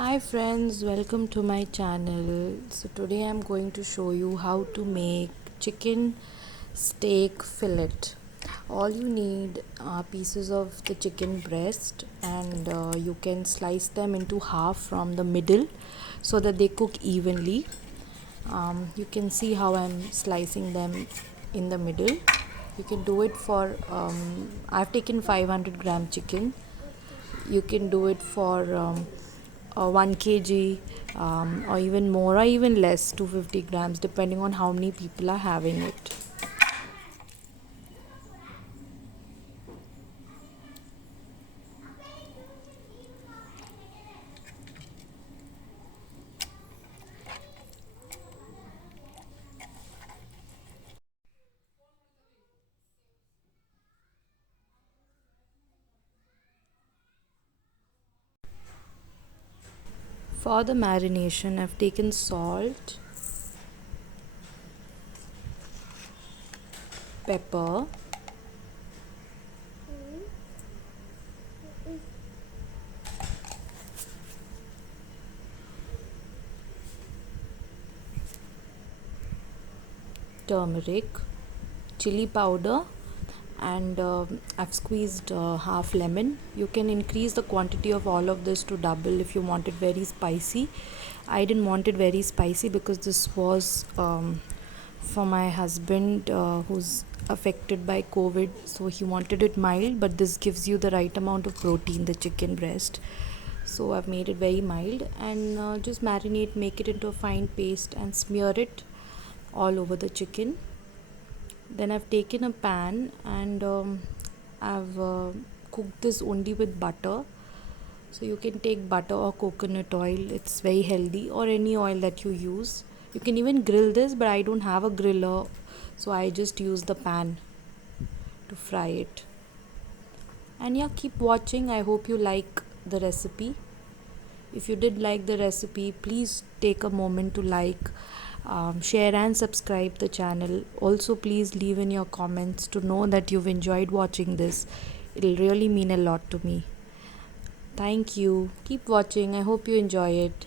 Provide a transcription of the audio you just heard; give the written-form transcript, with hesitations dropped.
Hi friends, welcome to my channel. So today I'm going to show you how to make chicken steak fillet. All you need are pieces of the chicken breast, and you can slice them into half from the middle so that they cook evenly. You can see how I'm slicing them in the middle. You can do it for I've taken 500-gram chicken. You can do it for 1 kg, or even more, or even less, 250 grams, depending on how many people are having it. For the marination, I've taken salt, pepper, turmeric, chili powder, and I've squeezed half lemon. You can increase the quantity of all of this to double if you want it very spicy. I didn't want it very spicy because this was for my husband who's affected by COVID, so he wanted it mild, but this gives you the right amount of protein, the chicken breast. So I've made it very mild, and just marinate, make it into a fine paste, and smear it all over the chicken. Then I've taken a pan, and I've cooked this only with butter. So you can take butter or coconut oil, it's very healthy, or any oil that you use. You can even grill this, but I don't have a griller, so I just use the pan to fry it. And yeah, keep watching. I hope you like the recipe. If you did like the recipe, please take a moment to like, share, and subscribe the channel. Also, please leave in your comments to know that you've enjoyed watching this. It'll really mean a lot to me. Thank you. Keep watching. I hope you enjoy it.